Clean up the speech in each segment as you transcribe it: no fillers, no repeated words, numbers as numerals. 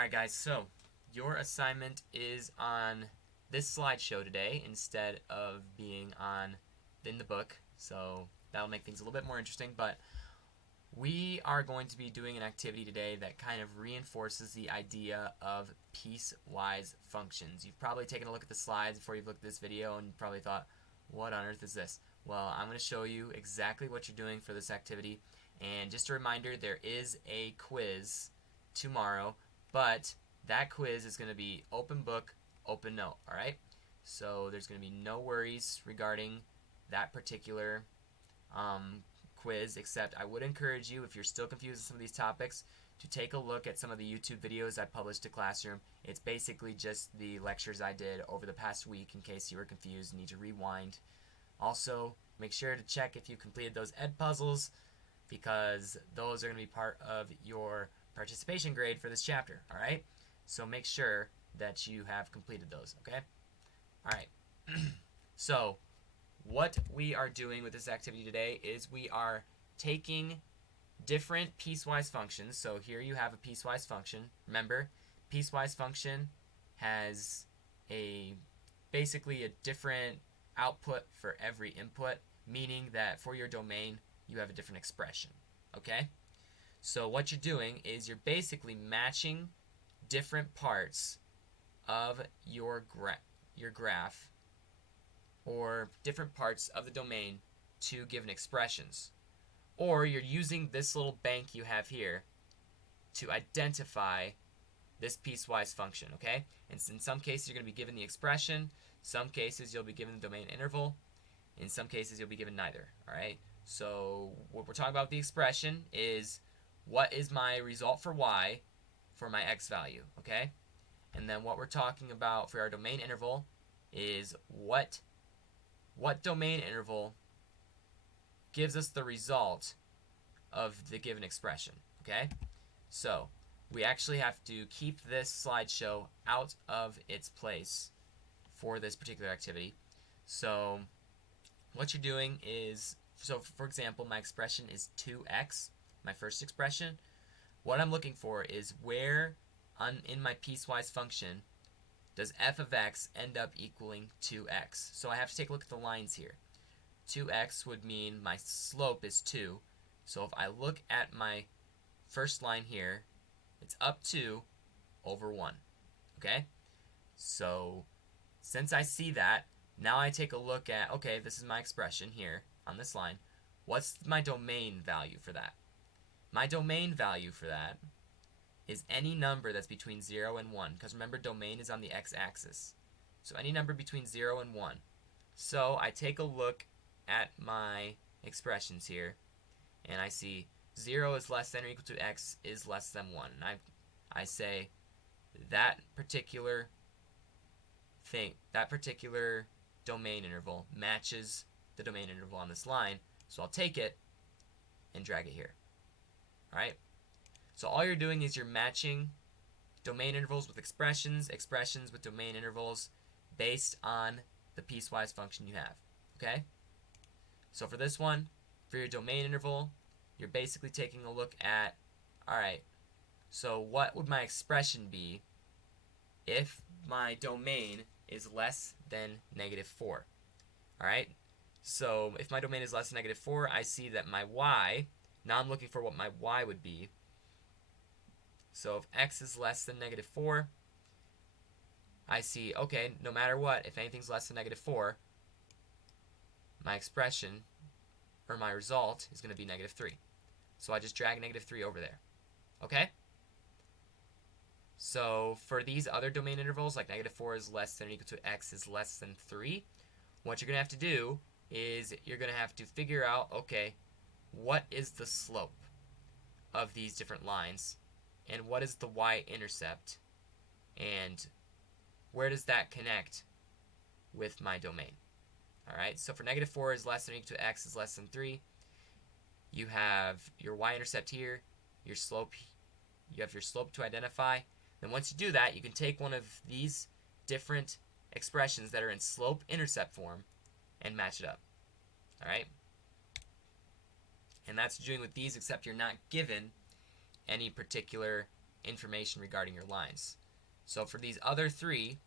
Alright guys, so your assignment is on this slideshow today instead of being in the book, so that'll make things a little bit more interesting, but we are going to be doing an activity today that kind of reinforces the idea of piecewise functions. You've probably taken a look at the slides before you've looked at this video and probably thought, what on earth is this? Well, I'm going to show you exactly what you're doing for this activity, and just a reminder, there is a quiz tomorrow, but that quiz is going to be open book, open note, alright? So there's going to be no worries regarding that particular quiz, except I would encourage you, if you're still confused with some of these topics, to take a look at some of the YouTube videos I published to Classroom. It's basically just the lectures I did over the past week in case you were confused and need to rewind. Also, make sure to check if you completed those ed puzzles, because those are going to be part of your participation grade for this chapter, alright? So make sure that you have completed those, okay? Alright, so what we are doing with this activity today is we are taking different piecewise functions. So here you have a piecewise function. Remember, piecewise function has basically a different output for every input, meaning that for your domain you have a different expression, okay? So what you're doing is you're basically matching different parts of your graph or different parts of the domain to given expressions. Or you're using this little bank you have here to identify this piecewise function, okay? And in some cases you're going to be given the expression, some cases you'll be given the domain interval, in some cases you'll be given neither, alright? So what we're talking about with the expression is what is my result for y for my x value, okay? And then what we're talking about for our domain interval is what domain interval gives us the result of the given expression, okay? So we actually have to keep this slideshow out of its place for this particular activity. So what you're doing is, so for example, my expression is 2x, my first expression. What I'm looking for is where in my piecewise function does f of x end up equaling 2x. So I have to take a look at the lines here. 2x would mean my slope is 2. So if I look at my first line here, it's up 2 over 1. Okay? So since I see that, now I take a look at, okay, this is my expression here on this line. What's my domain value for that? My domain value for that is any number that's between 0 and 1, because remember, domain is on the x-axis. So any number between 0 and 1. So I take a look at my expressions here, and I see 0 is less than or equal to x is less than 1. And I say that particular domain interval matches the domain interval on this line, so I'll take it and drag it here. Alright? So all you're doing is you're matching domain intervals with expressions, expressions with domain intervals based on the piecewise function you have. Okay? So for this one, for your domain interval, you're basically taking a look at, alright, so what would my expression be if my domain is less than -4? Alright? So if my domain is less than -4, I see that my y, now I'm looking for what my y would be. So if x is less than -4, I see, okay, no matter what, if anything's less than -4, my expression, or my result, is going to be -3. So I just drag -3 over there. Okay? So for these other domain intervals, like -4 is less than or equal to x is less than 3, what you're going to have to do is you're going to have to figure out, okay, what is the slope of these different lines? And what is the y-intercept, and where does that connect with my domain? Alright, so for -4 is less than or equal to x is less than 3, you have your y-intercept here, your slope, you have your slope to identify. Then once you do that, you can take one of these different expressions that are in slope-intercept form and match it up. Alright? And that's what you're doing with these, except you're not given any particular information regarding your lines. So for these other three,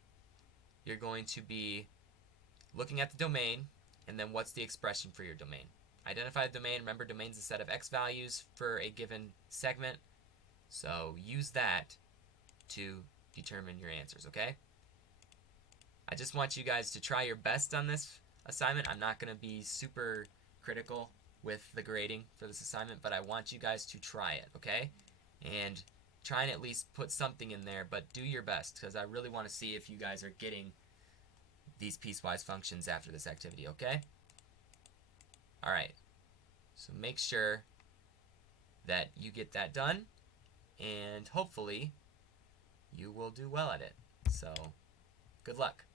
you're going to be looking at the domain, and then what's the expression for your domain. Identify the domain. Remember, domain's a set of x values for a given segment. So use that to determine your answers, okay? I just want you guys to try your best on this assignment. I'm not going to be super critical with the grading for this assignment, but I want you guys to try it, okay? And try and at least put something in there, but do your best, because I really want to see if you guys are getting these piecewise functions after this activity, okay? Alright, so make sure that you get that done, and hopefully you will do well at it. So, good luck.